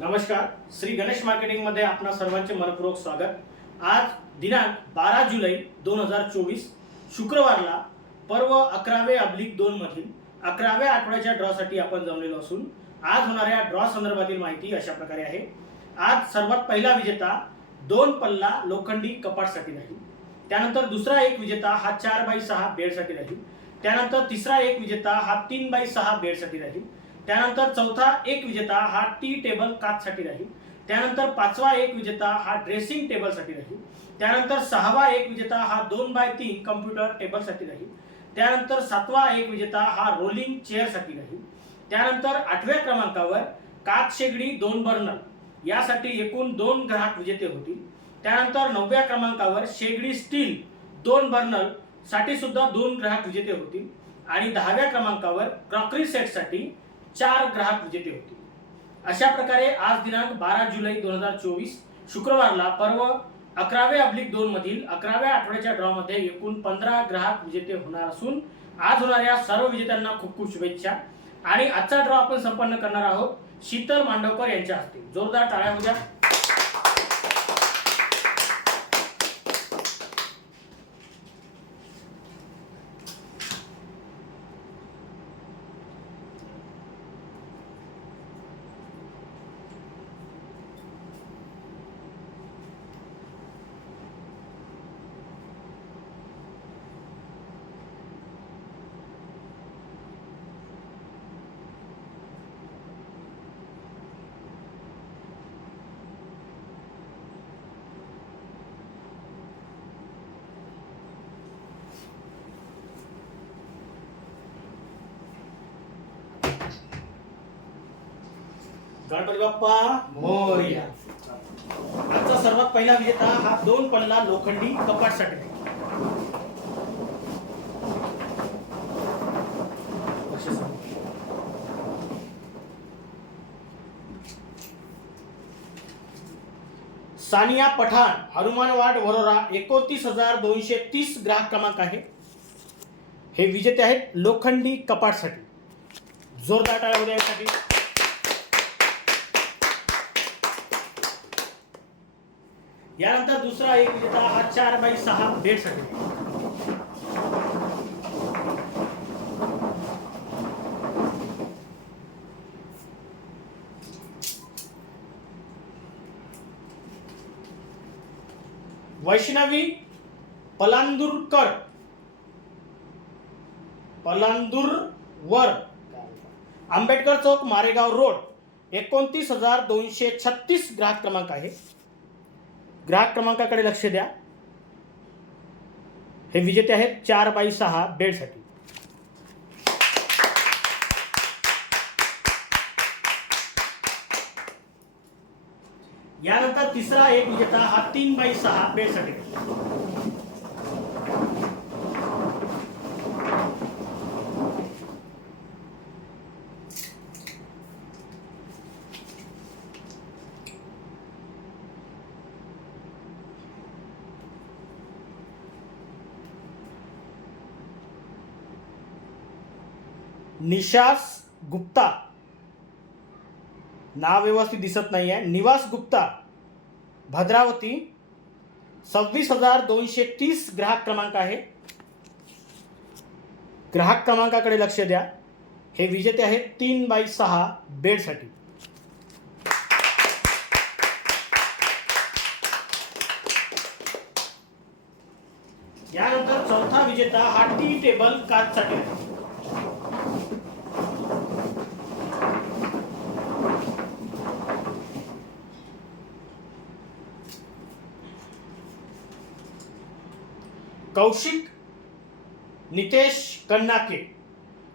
नमस्कार श्री गणेश मार्केटिंगमध्ये आपणा सर्वांचे मनपूर्वक स्वागत. आज दिनांक बारा जुलै दोन हजार चोवीस शुक्रवारला पर्व अकरावे अब्लिक दोन मधील अकराव्या आठवड्याच्या ड्रॉसाठी आपण जमलेलो असून आज होणाऱ्या ड्रॉ संदर्भातील माहिती अशा प्रकारे आहे. आज सर्वात पहिला विजेता दोन पल्ला लोखंडी कपाटसाठी राहील. त्यानंतर दुसरा एक विजेता हा चार बाय सहा बेडसाठी राहील. त्यानंतर तिसरा एक विजेता हा तीन बाय सहा बेडसाठी राहील. त्यानंतर चौथा एक विजेता हा टी टेबल काचसाठी राहील. त्यानंतर पाचवा एक विजेता हा ड्रेसिंग टेबलसाठी राहील. त्यानंतर सहावा एक विजेता हा दोन बाय तीन कम्प्युटर टेबलसाठी राहील. त्यानंतर सातवा एक विजेता हा रोलिंग चेअरसाठी राहील. त्यानंतर आठव्या क्रमांकावर काच शेगडी दोन बर्नर यासाठी एकूण दोन ग्राहक विजेते होतील. त्यानंतर नवव्या क्रमांकावर शेगडी स्टील दोन बर्नरसाठी सुद्धा दोन ग्राहक विजेते होतील. आणि दहाव्या क्रमांकावर क्रॉकरी सेटसाठी चार ग्राहक विजेते होते. अशा प्रकारे आज दिनांक बारा जुलै दोन हजार चोवीस शुक्रवारला पर्व अकराव्या अब्लिक दोन मधील अकराव्या आठवड्याच्या ड्रॉ मध्ये एकूण पंधरा ग्राहक विजेते होणार असून आज होणाऱ्या सर्व विजेत्यांना खूप खूप शुभेच्छा. आणि आजचा ड्रॉ आपण संपन्न करणार आहोत शीतल मांडवकर यांच्या हस्ते. जोरदार टाळ्या होत्या. गणपती बाप्पा मोरया. आजचा सर्वात पहिला विजेता हा दोन पल्ला लोखंडी कपाटसाठी साठी सानिया पठाण हनुमानवाड वरोरा एकोणतीस हजार दोनशे तीस ग्राहक क्रमांक आहे. हे विजेते आहेत लोखंडी कपाटसाठी जोरदार टाळ्या यासाठी यानंतर दुसरा एक विजेता हा चार बाई सहा बेडसाठी वैष्णवी पलांदूरकर. पलांदूरवर. आंबेडकर चौक मारेगाव रोड. एकोणतीस हजार दोनशे छत्तीस ग्राहक क्रमांक आहे. ग्राहक क्रमांकाकडे लक्ष द्या. हे विजेते आहेत चार बाय सहा बेडसाठी. यानंतर तिसरा एक विजेता हा तीन बाय सहा बेडसाठी. निशास गुप्ता. नाव व्यवस्थित दिसत नाही आहे निवास गुप्ता. भद्रावती. सव्वीस हजार दोनशे तीस ग्राहक क्रमांक आहे. ग्राहक क्रमांकाकडे लक्ष द्या. हे विजेते आहेत तीन बाय सहा बेडसाठी. यानंतर चौथा विजेता हा टी टेबल काचसाठी. आहे कौशिक नितेश कन्नाके.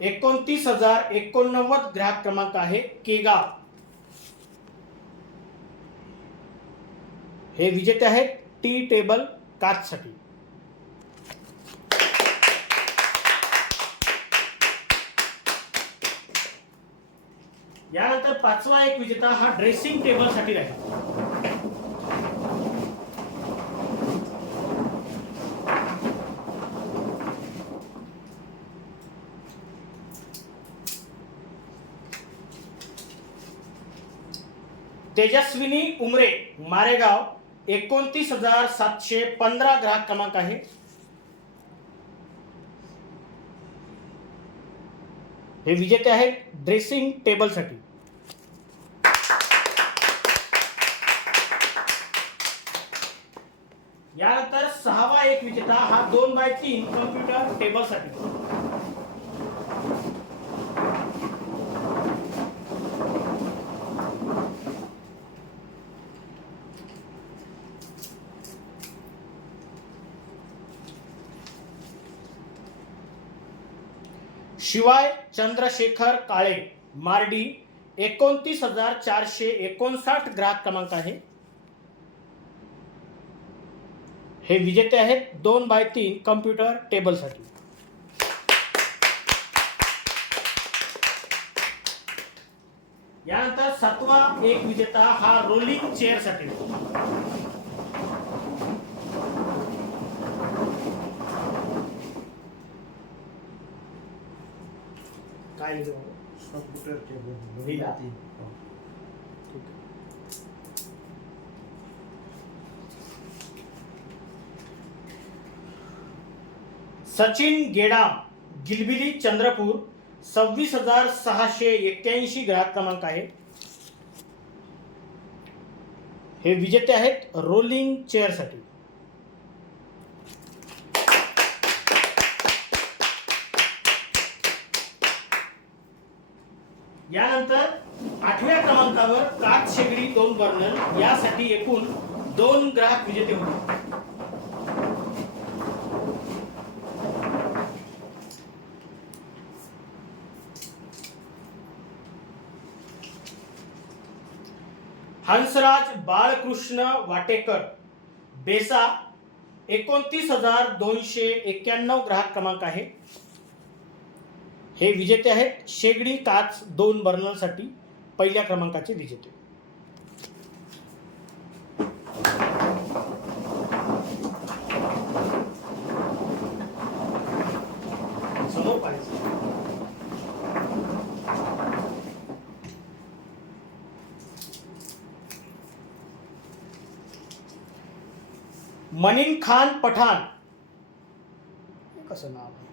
एकोणतीस हजार एकोणनव्वद ग्राहक क्रमांक आहे केगाव. हे विजेते आहेत टी टेबल काचसाठी. यानंतर पाचवा एक विजेता हा ड्रेसिंग टेबलसाठी राहील. तेजस्विनी उमरे मारेगाव एकोणतीस हजार सातशे पंधरा ग्राहक क्रमांक आहे. हे विजेते आहेत ड्रेसिंग टेबलसाठी यानंतर सहावा एक विजेता हा दोन बाय तीन कम्प्युटर टेबलसाठी शिवाय चंद्रशेखर काळे मार्डी एकोणतीस हजार चारशे एकोणसाठ ग्राहक क्रमांक आहे. हे विजेते आहेत दोन बाय तीन कम्प्युटर टेबलसाठी. यानंतर सातवा एक विजेता हा रोलिंग चेअरसाठी. बाबा? Computer table. हो. आहे. सचिन गेडाम गिलबिली चंद्रपूर सव्वीस हजार सहाशे एक्क्याऐंशी ग्राहक क्रमांक आहे हे विजेते आहेत रोलिंग चेअरसाठी यानंतर आठव्या क्रमांकावर काच शेगडी दोन बर्नर यासाठी एकूण दोन ग्राहक विजेते होते. हंसराज बाळकृष्ण वाटेकर बेसा एकोणतीस हजार दोनशे एक्क्याण्णव ग्राहक क्रमांक आहे. हे विजेते आहेत शेगडी काच दोन बर्नरसाठी. पहिल्या क्रमांकाचे विजेते. समोर मनिन खान पठाण. कसं नाव आहे?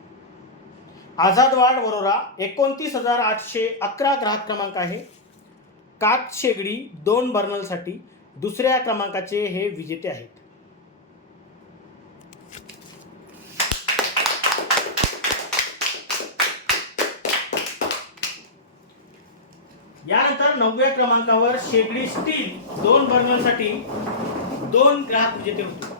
आझादवाड वरोरा एकोणतीस हजार आठशे अकरा ग्राहक क्रमांक आहे. कात शेगडी दोन बर्नलसाठी दुसऱ्या क्रमांकाचे हे विजेते आहेत. यानंतर नवव्या क्रमांकावर शेगडी स्टील दोन बर्नलसाठी दोन ग्राहक विजेते होते.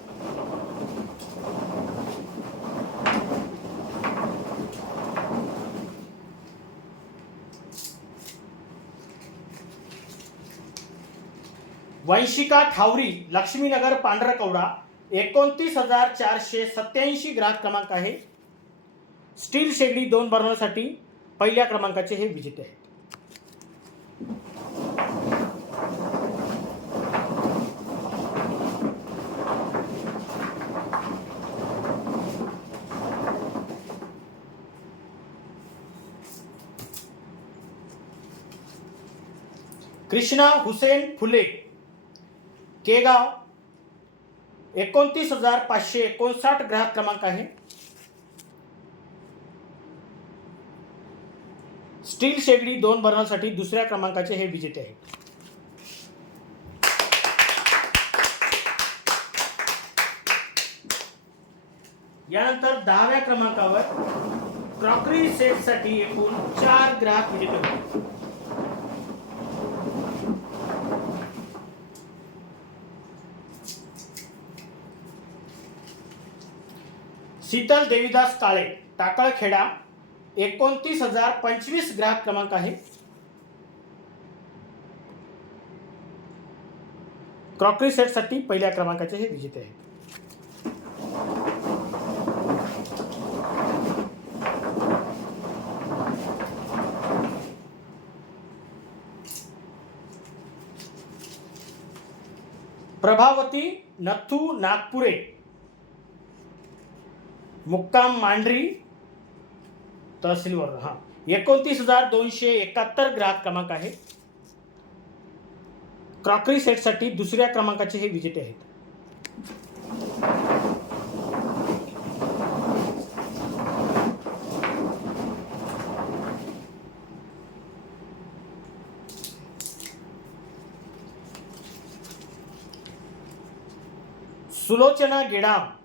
वंशिका ठावरी लक्ष्मीनगर पांढरकवडा एकोणतीस हजार चारशे सत्याऐंशी ग्राहक क्रमांक आहे. स्टील शेगडी दोन बर्नरसाठी पहिल्या क्रमांकाचे हे विजेते आहेत. कृष्णा हुसेन फुले केगाव एकोणतीस हजार पाचशे एकोणसाठ ग्राहक क्रमांक आहे. स्टील शेगडी दोन बर्नरसाठी दुसऱ्या क्रमांकाचे हे विजेते आहेत. यानंतर दहाव्या क्रमांकावर क्रॉकरी सेटसाठी एकूण चार ग्राहक विजेते होते. शीतल देवीदास काळे टाकळखेडा एकोणतीस हजार पंचवीस ग्राहक क्रमांक आहे. क्रॉकरी सेटसाठी पहिल्या क्रमांकाचे हे विजेते आहेत. प्रभावती नथू नागपुरे मुक्काम मांढरी तहसीलवर हां. एकोणतीस हजार दोनशे एकाहत्तर ग्राहक क्रमांक आहे. क्रॉकरी सेटसाठी दुसऱ्या क्रमांकाचे हे विजेते आहेत. सुलोचना गेडाम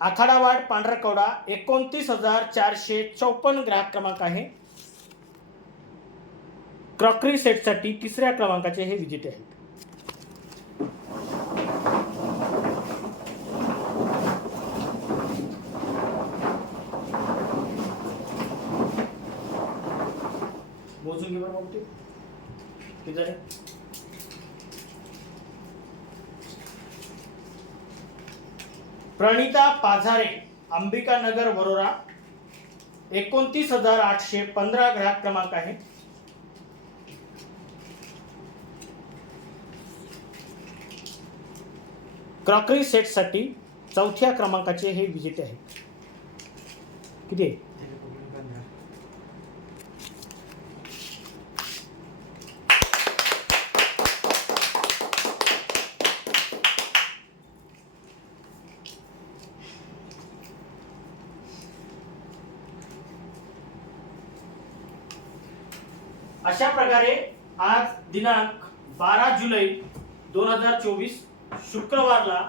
आखाडावाड पांढरकवडा एकोणतीस हजार चारशे चौपन्न ग्राहक क्रमांक आहे. क्रॉकरी सेटसाठी तिसऱ्या क्रमांकाचे हे विजेते आहेत मोजून घे बरं ते. किती झाले? प्रणिता पाझारे अंबिकानगर वरोरा. एकोणतीस हजार आठशे पंधरा ग्राहक क्रमांक आहे. क्रॉकरी सेटसाठी चौथ्या क्रमांकाचे हे विजेते आहेत. किती आहे अशा प्रकारे आज दिनांक बारा जुलै दोन हजार चोवीस शुक्रवारला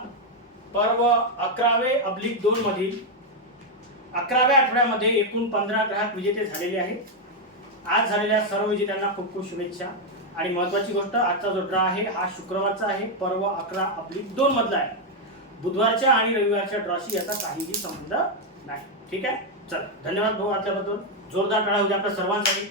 पर्व अकरावे अब्लिक दोन मधील अकराव्या आठवड्यामध्ये एकूण पंधरा ग्राहक विजेते झालेले आहेत. आज झालेल्या सर्व विजेत्यांना खूप खूप शुभेच्छा. आणि महत्वाची गोष्ट आजचा जो ड्रा आहे हा शुक्रवारचा आहे. पर्व अकरा अब्लिक दोन मधला आहे. बुधवारच्या आणि रविवारच्या ड्रॉशी याचा काहीही संबंध नाही. ठीक आहे? चल धन्यवाद भाऊ आपल्याबद्दल. जोरदार टाळा होऊ द्या आपल्या सर्वांसाठी.